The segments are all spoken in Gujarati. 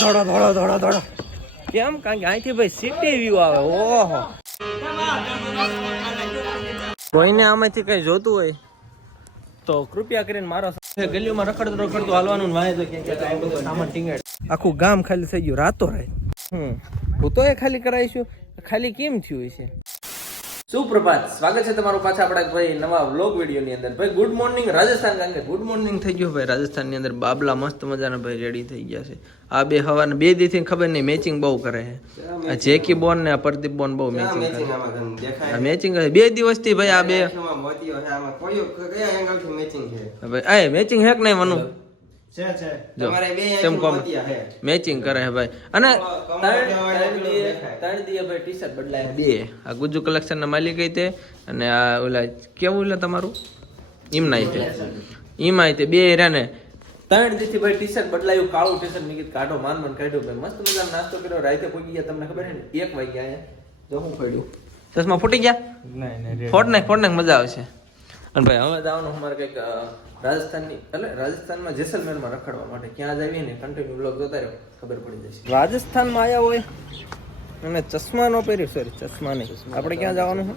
દોડો દોડો દોડો દોડો. કેમ? કારણ કે અહીંથી ભાઈ સિટી વ્યૂ આવે. ઓહો. કોઈને આમાંથી કઈ જોતું હોય? તો કૃપયા કરીને મારો ગલીઓમાં રખડતો રખડતો હાલવાનું વાય તો કે સામાન ટીંગાડ. આખું ગામ ખાલી થઈ ગયું રાતો રાત. હમ. એ ખાલી કરાવીશું. ખાલી કેમ થયું છે સુપ્રભાત સ્વાગત છે તમારું પાછા આપણા ભાઈ નવા વ્લોગ વીડિયો ની અંદર. ભાઈ ગુડ મોર્નિંગ રાજસ્થાન કારણ કે ગુડ મોર્નિંગ થઈ ગયું ભાઈ રાજસ્થાનની અંદર બાબલા મસ્ત મજાના ભાઈ રેડી થઈ ગયા છે. આ બે હવાને બે દીથી ખબર નહીં મેચિંગ બહુ કરે છે. જેકી બોન ને પ્રદીપ બોન બહુ મેચિંગ કરે મેચિંગ કરે બે દિવસથી ભાઈ આ બે ભાઈ આ મેચિંગ હેક નહીં મનુ? મેચિંગ કરે છે ભાઈ. અને ત્રણ ત્રણ દીએ ત્રણ દીએ ભાઈ ટી શર્ટ બદલાય. બે. આ ગુજુ કલેક્શન ના માલિક તે. અને આ ઓલા કેવું એટલે તમારું? ઈમનાય તે. ઈમાય તે. બે રહ્યા ને. ત્રણ દીથી ભાઈ ટી શર્ટ બદલાયું કાળું ટી શર્ટ નીકળી કાઢો માન મન કાઢ્યું ભાઈ. મસ્ત મજાનો નાસ્તો કર્યો. રાતે કોઈ ગયા તમને ખબર છે ને? એક વાગ્યા જો હું પડ્યું ચશ્મા ફૂટી ગયા? ફોટ નાખ ફોટ નાખ મજા આવશે. અને ભાઈ હવે જવાનું અમારે કંઈક રાજસ્થાનની એટલે રાજસ્થાનમાં જેસલમેરમાં રખડવા માટે ક્યાં જઈએ ને કન્ટિન્યુ બ્લોગ જોતા રહ્યો ખબર પડી જશે. રાજસ્થાનમાં આવ્યા હોય અને ચશ્મા નો પહેર્યું સોરી ચશ્મા નહીં. આપણે ક્યાં જવાનું છે?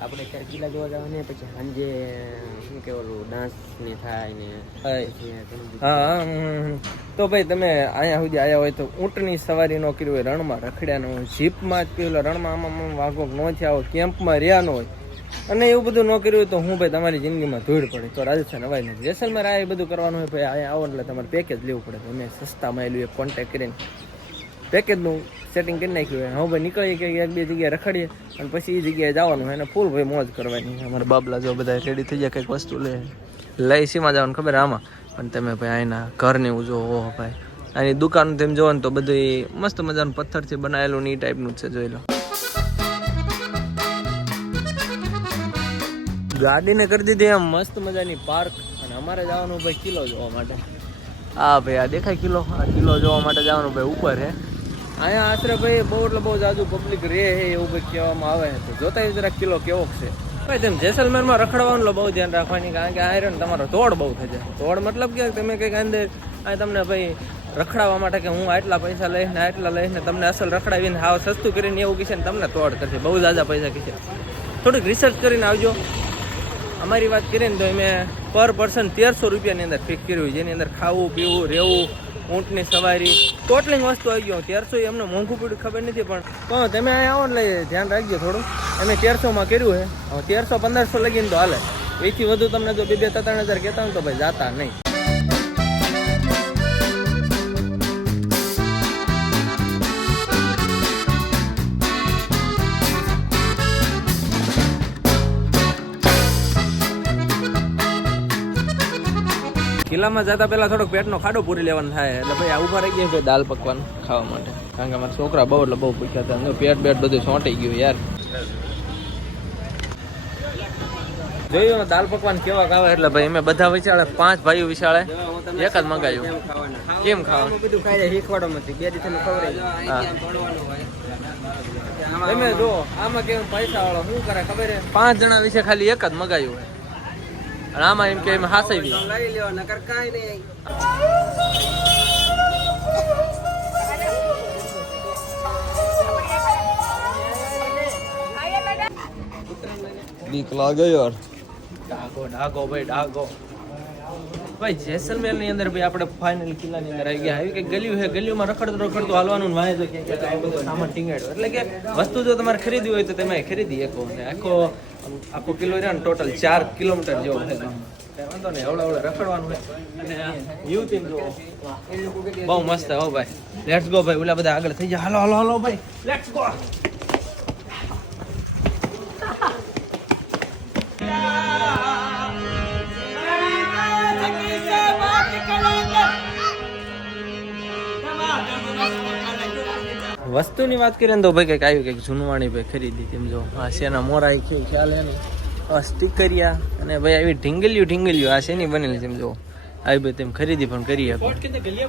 આપણે ચાર કિલ્લા જોવા જવાનું પછી સાંજે શું કે ઓલું ડાન્સ ને થાય ને હા. તો ભાઈ તમે અહીંયા સુધી આવ્યા હોય તો ઊંટની સવારી નો કરી હોય રણમાં રખડ્યા ન હોય જીપમાં જ પેલો રણમાં આમાં વાઘો વાગો ન થયા હોય કેમ્પમાં રહ્યા ન હોય અને એવું બધું ન કર્યું તો હું ભાઈ તમારી જિંદગીમાં ધૂળ પડે. તો રાજસ્થાન અવાય નથી જેસલમેર આ બધું કરવાનું હોય, ભાઈ અહીંયા આવો એટલે તમારે પેકેજ લેવું પડે. તો મેં સસ્તામાં એલું એક કોન્ટેક્ટ કરીને પેકેજનું સેટિંગ કરી નાખ્યું હોય. હવે ભાઈ નીકળીએ કે એક બે જગ્યાએ રખડીએ અને પછી એ જગ્યાએ જવાનું અને ફૂલ ભાઈ મોજ કરવાની અમારા બાબલા જો બધા રેડી થઈ જાય કંઈક વસ્તુ લે. લઈ સીમાં જવાનું ખબર આમાં? પણ તમે ભાઈ અહીંના ઘરને એવું જોવો ભાઈ. આની દુકાન તેમ જોવો ને તો બધું મસ્ત મજાનું પથ્થરથી બનાવેલું ને એ ટાઈપનું જ છે, જોઈ લો. ગાડીને કરી દીધી એમ. મસ્ત મજાની પાર્ક અને અમારે જવાનું ભાઈ કિલ્લો જોવા માટે. હા ભાઈ આ દેખાય કિલ્લો. આ કિલ્લો જોવા માટે જવાનું ભાઈ ઉપર હે. અહીંયા આશરે ભાઈ બહુ એટલે બહુ જાજુ પબ્લિક રહે હે એવું ભાઈ કહેવામાં આવે છે. તો જોતા જરા કિલ્લો કેવો છે? ભાઈ તેમ જેસલમેરમાં રખડવાનું બહુ ધ્યાન રાખવાની કારણ કે આ ને તમારો તોડ બહુ થઈ જાય. તોડ મતલબ કે તમે કંઈક અંદર આ તમને ભાઈ રખડાવવા માટે કે હું આટલા પૈસા લઈને આટલા લઈને તમને અસલ રખડાવીને હાવ સસ્તું કરીને એવું કહેશે ને તમને તોડ કરશે બહુ જાજા પૈસા કહેશે થોડુંક રિસર્ચ કરીને આવજો. અમારી વાત કરીએ ને તો મેં પર પર્સન તેરસો રૂપિયાની અંદર ફિક્સ કર્યું જેની અંદર ખાવું, પીવું, રહેવું, ઊંટની સવારી ટોટલિંગ વસ્તુ આવી ગયો તેરસો એમને મોંઘું પડ્યું, ખબર નથી, પણ પણ તમે અહીંયા આવો એટલે ધ્યાન રાખજો થોડું. અમે તેરસોમાં કર્યું છે. હવે તેરસો પંદરસો લગીને તો હાલે. એથી વધુ તમને જો બે બે ત્રણ હજાર કહેતા હોય તો ભાઈ જાતા નહીં. કિલ્લામાં જતા પહેલા થોડોક પેટનો ખાડો પૂરી લેવાનો થાય. એટલે ભાઈ આ ઊભા રહી ગયા છે દાલ પકવાન ખાવા માટે. કારણ કે અમારા છોકરા બહુ એટલે બહુ પૂછ્યા હતા. પેટ બેટ બધું ચોંટી ગયું યાર. જોયું દાલ પકવાન કેવા ખાવે? એટલે ભાઈ અમે બધા વિચારે પાંચ ભાઈઓ વિચારે એક જ મંગાવ્યું કેમ ખાવાનું? બધું ખાઈ શીખવાડો નથી બે દિવસ. તમે જો આમાં કેમ પૈસા વાળો શું કરે ખબર પાંચ જણા વિશે ખાલી એક જ મગાવ્યું આમાં એમ કે એમ હાસાવી લઈ લેવા નકર કાંઈ નહીં બીક લાગે યાર. ડાગો ડાગો ભાઈ ડાગો ભાઈ જેસલમેરની અંદર ભાઈ આપણે ફાઇનલ કિલ્લા ની અંદર આવી ગયા. આવી કે ગલીઓ છે? ગલીઓમાં રખડતું રખડતું હાલવાનું વાય તો કે સામાન ટીંગાડ્યો. એટલે કે વસ્તુ જો તમારે ખરીદવી હોય તો તમે ખરીદી શકો. ને આખો આખો કિલો રહ્યો ને ટોટલ ચાર કિલોમીટર જેવો છે. વાંધો નહીં હવડે હવડે રખડવાનું અને યુવતી જો બહુ મસ્ત હો ભાઈ. લેટ્સ ગો ભાઈ, ઓલા બધા આગળ થઈ જાય હાલો હાલો હાલો ભાઈ. લેટ્સ ગો વસ્તુની વાત કરીએ ને તો ભાઈ કંઈક આવ્યું કંઈક જૂનવાણી ભાઈ ખરીદી તેમ જો આ શેના મોરા કેવું ખ્યાલ હે આ સ્ટીકરિયા અને ભાઈ આવી ઢીંગલિયું ઢીંગલિયું. આ શેની બનેલી તેમ જો. આવી ભાઈ તેમ ખરીદી પણ કરી શકો.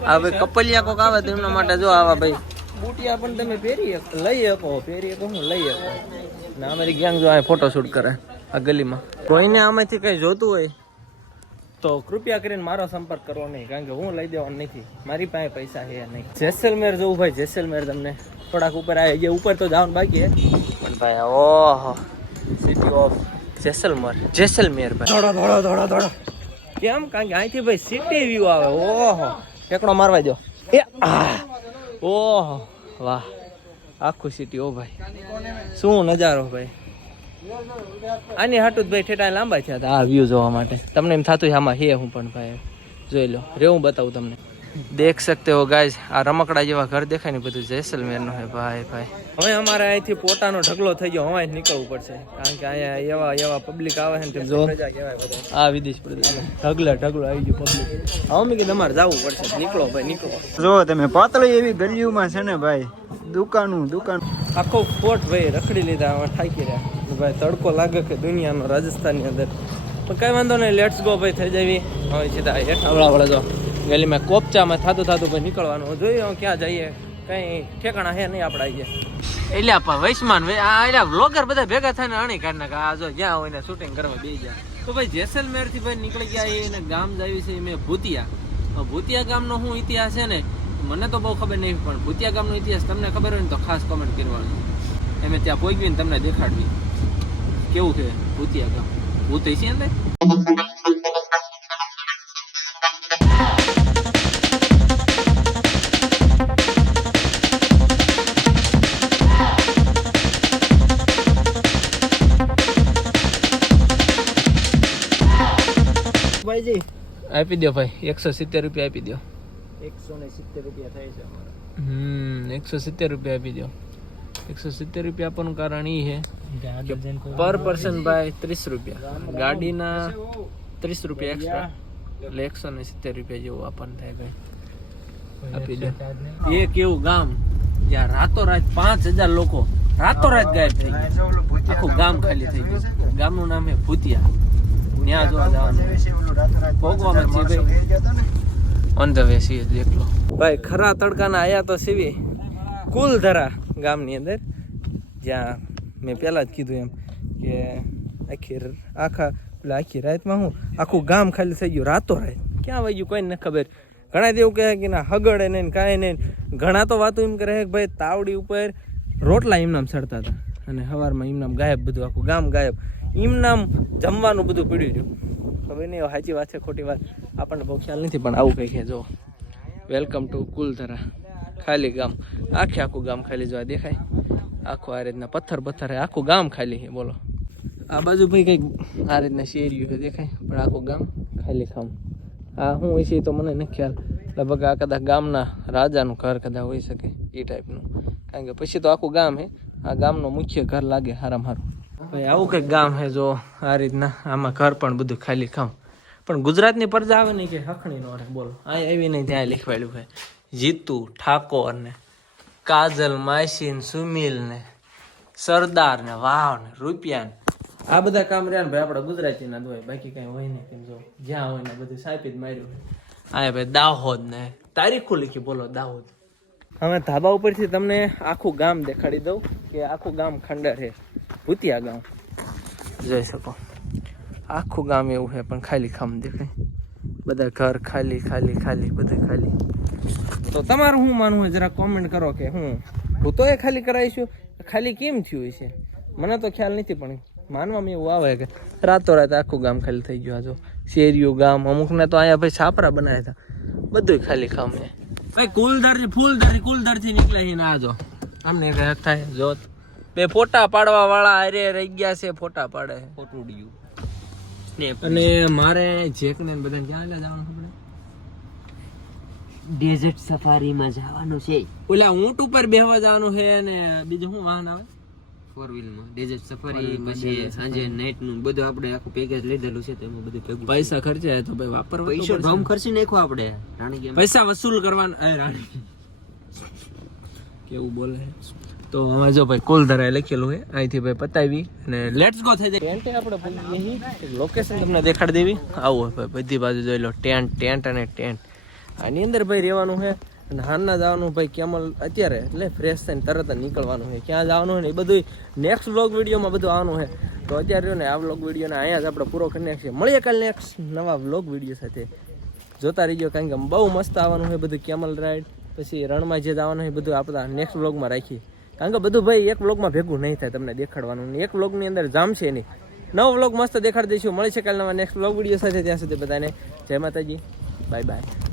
આ ભાઈ કપલિયા કોક આવે તો એમના માટે જો આવા ભાઈ. બુટિયા પણ તમે પહેરી શકો. લઈ શકો પહેરી શકો હું લઈ શકો. ને અમારી ગેંગ જો આ ફોટો શૂટ કરે આ ગલીમાં. કોઈને આમાંથી કઈ જોતું હોય તો કૃપયા કરીને મારો સંપર્ક કરવો નહીં કારણ કે હું લઈ દેવાનો નથી. મારી પાસે પૈસા છે નહીં. જેસલમેર જવું ભાઈ જેસલમેર તમને થોડાક ઉપર આવે જે ઉપર તો જવાનું બાકી પણ ભાઈ ઓહો સિટી ઓફ જેસલમેર. જેસલમેર ભાઈ. દોડો દોડો દોડો દોડો કેમ? કારણ કે અહીંથી ભાઈ સિટી વ્યૂ આવે. ઓહો ટેકડો મારવા દો એ આ ઓહો વાહ. આખું સિટી ઓ ભાઈ. શું નજારો ભાઈ? આની હાટું ભાઈ ઠેઠા લાંબા થયા હતા. આ વ્યૂ જોવા માટે. તમને એમ થતું આમાં હે હું પણ ભાઈ. જોઈ લો. રે હું બતાવું તમને. દેખ શકતે હો ગાય આ રમકડા જેવા ઘર દેખાય ને બધું જેસલમેરનું હે ભાઈ ભાઈ. હવે અમારે અહીંથી પોતાનો ઢગલો થઈ ગયો. હવે નીકળવું પડશે. કારણ કે અહીંયા એવા એવા પબ્લિક આવે છે ને જો. આ વિદેશ પ્રદેશ ઢગલા ઢગલો આવી ગયો પબ્લિક હવે કે અમારે જવું પડશે. નીકળો ભાઈ નીકળો. જો તમે પાતળી એવી ગલીઓમાં છે ને ભાઈ દુકાનું દુકાન. આખો કોટ ભાઈ રખડી લીધા થાકી રહ્યા. ભાઈ, તડકો લાગે કે દુનિયાનો, રાજસ્થાનની અંદર. પણ કઈ વાંધો નહીં લેટ્સ ગો ભાઈ, થઈ જવી. હવે સીધા હેઠા વળે જો. ગલીમાં કોપચામાં થાતું થાતું ભાઈ નીકળવાનું. જોઈએ ક્યાં જઈએ. કઈ ઠેકાણા હે નહીં આપણે આવીએ એટલે આપા વૈશ્માન આ એટલે વ્લોગર બધા ભેગા થઈને અણી કાઢ નાખે આ જો જ્યાં હોય ને શૂટિંગ કરવા બે ગયા. તો ભાઈ જેસલમેરથી ભાઈ નીકળી ગયા એને ગામ જાવી છે મેં ભૂતિયા. ભૂતિયા ગામનો શું ઇતિહાસ છે ને? મને તો બહુ ખબર નહીં, પણ ભૂતિયા ગામનો ઇતિહાસ તમને ખબર હોય ને તો ખાસ કોમેન્ટ કરવાનું. એમે ત્યાં પહોંચવી ને તમને દેખાડવી. કેવું કે ભૂતિયા ગામ. ભૂત છે અંદર? ભાઈજી. આપી દો ભાઈ. એકસો સિત્તેર રૂપિયા આપી દો એકસો ને સિત્તેર રૂપિયા થાય છે અમારા. હમ એકસો સિત્તેર રૂપિયા આપી દો એકસો સિત્તેર રૂપિયા આપવાનું કારણ એ છે પર પર્સન ભાઈ ત્રીસ રૂપિયા. ગાડીના ત્રીસ રૂપિયા એક્સ્ટ્રા એટલે એકસો ને સિત્તેર રૂપિયા જેવું આપણને થાય ભાઈ. આપી દે. એ કેવું ગામ? જ્યાં રાતોરાત પાંચ હજાર લોકો રાતોરાત ગાયબ થઈ ગયા. આખું ગામ ખાલી થઈ ગયું. ગામનું નામ છે ભૂતિયા. ત્યાં જોવા જવાનું. ભોગવામાં છે ભાઈ. ઓન ધ વે સી દેખ લો ભાઈ ખરા તડકાના આયા તો સીવી. કુલધરા ગામની અંદર, જ્યાં મેં પહેલાં જ કીધું એમ કે આખી આખા એટલે આખી રાતમાં હું આખું ગામ ખાલી થઈ ગયું, રાતો રાત. ક્યાં વાગ્યું કોઈને ખબર? ઘણા દેવું કહે કે ના, હગડે નહીં ને કાંઈ નહીં ઘણા તો વાતો એમ કરે કે ભાઈ, તાવડી ઉપર રોટલા એમનામ ચડતા હતા અને સવારમાં એમનામ ગાયબ બધું, આખું ગામ ગાયબ. એમનામ જમવાનું બધું પીડ્યું રહ્યું ખબર નહીં સાચી વાત છે, ખોટી વાત. આપણને બહુ ખ્યાલ નથી, પણ આવું કંઈ છે, જો. વેલકમ ટુ કુલધરા ખાલી ગામ. આખે આખું ગામ ખાલી જોવા દેખાય. આખું આ રીતના પથ્થર પથ્થર આખું ગામ ખાલી છે બોલો. આ બાજુ ભાઈ કંઈક આ રીતના શેરીઓ દેખાય? પણ આખું ગામ ખાલી ખામ આ શું હોય છે તો મને નથી ખ્યાલ. લગભગ આ કદાચ ગામના રાજાનું ઘર કદાચ હોઈ શકે એ ટાઈપનું. કારણ કે પછી તો આખું ગામ હે. આ ગામનો મુખ્ય ઘર લાગે હારામ હારું. ભાઈ આવું કંઈક ગામ હે જો આ રીતના. આમાં ઘર પણ બધું ખાલી ખામ પણ ગુજરાતની પ્રજા આવે ને કે હખણી નો બોલો. આ આવી નહીં ત્યાં લખવાડ્યું છે. જીતુ ઠાકોરને કાજલ, માસી સુમિલને સરદારને ને રૂપિયાને આ બધા કામ રહ્યા ને ભાઈ આપણા ગુજરાતીના હોય, બાકી કઈ હોય નહીં કેમ જો, જ્યાં હોય ને બધું સાપી જ માર્યું હા ભાઈ દાહોદ ને, તારીખો લીખી બોલો દાહોદ. હવે ધાબા ઉપરથી તમને આખું ગામ દેખાડી દઉં કે આખું ગામ ખંડર છે, ભૂતિયા ગામ. જોઈ શકો. આખું ગામ એવું છે, પણ ખાલી ખામ દેખાય. બધા ઘર ખાલી ખાલી ખાલી, બધું ખાલી. તો તમારું શું માનવું હોય જરા કોમેન્ટ કરો કે હું ભૂતોએ ખાલી કરાવીશું ખાલી કેમ થયું છે મને તો ખ્યાલ નથી પણ માનવામાં એવું આવે કે રાતોરાત આખું ગામ ખાલી થઈ ગયું આજો જો. શેરીઓ ગામ અમુકને તો અહીંયા ભાઈ છાપરા બનાવ્યા હતા. બધું ખાલી ખામ ભાઈ કુલધર ફૂલધારી કુલધરથી નીકળે છે ને આ જો. આમને થાય જોત બે ફોટા પાડવા વાળા અરે રહી ગયા છે ફોટા પાડે. ફોટુડિયું અને મારે જેક ને બધાને ક્યાં જવાનું આપણે ડેઝર્ટ સફારીમાં જવાનું છે. ઓલા ઊંટ ઉપર બેહવા જવાનું છે અને બીજું શું વાહન આવે? ફોર વ્હીલમાં ડેઝર્ટ સફારી પછી સાંજે નાઇટનું બધું આપણે આખું પેકેજ લીધેલું છે તેમાં બધું ભેગું પૈસા ખર્ચે તો ભાઈ વાપરવા તો પૈસા. ઢોમ ખર્ચી નાખો આપણે. રાણી પૈસા વસૂલ કરવાના. રાણી કેવું બોલે? તો આમાં જો ભાઈ કોલ ધરાય લખેલું છે. અહીંથી ભાઈ પતાવી અને લેટ્સ ગો થઈ જાય. ટેન્ટ આપણે લોકેશન તમને દેખાડી દેવી. આવું ભાઈ બધી બાજુ જોઈ લો. ટેન્ટ ટેન્ટ અને ટેન્ટ આની અંદર ભાઈ રહેવાનું છે અને હારના જવાનું ભાઈ કેમલ અત્યારે, એટલે ફ્રેશ થઈને તરત નીકળવાનું છે. ક્યાં જવાનું હોય ને એ બધું નેક્સ્ટ બ્લોગ વિડીયોમાં બધું આવવાનું છે. તો અત્યારે રહ્યો ને આ વ્લોગ વિડીયોને અહીંયા જ આપણે પૂરો કરી નાખીએ મળીએ કાલે નેક્સ્ટ નવા વ્લોગ વીડિયો સાથે. જોતા રહીજો, કારણ કે બહુ મસ્ત આવવાનું છે બધું કેમલ રાઈડ પછી રણમાં જે જવાનું છે બધું આપણે નેક્સ્ટ વ્લોગમાં રાખીએ. કારણ કે બધું ભાઈ એક વ્લોગમાં ભેગું નહીં થાય તમને દેખાડવાનું. એક વ્લોગની અંદર જામ છે નહીં. નવો વ્લોગ મસ્ત દેખાડી દઈશું. મળી છે કાલે નવા નેક્સ્ટ વ્લોગ વીડિયો સાથે. ત્યાં સુધી બધાને જય માતાજી. Bye bye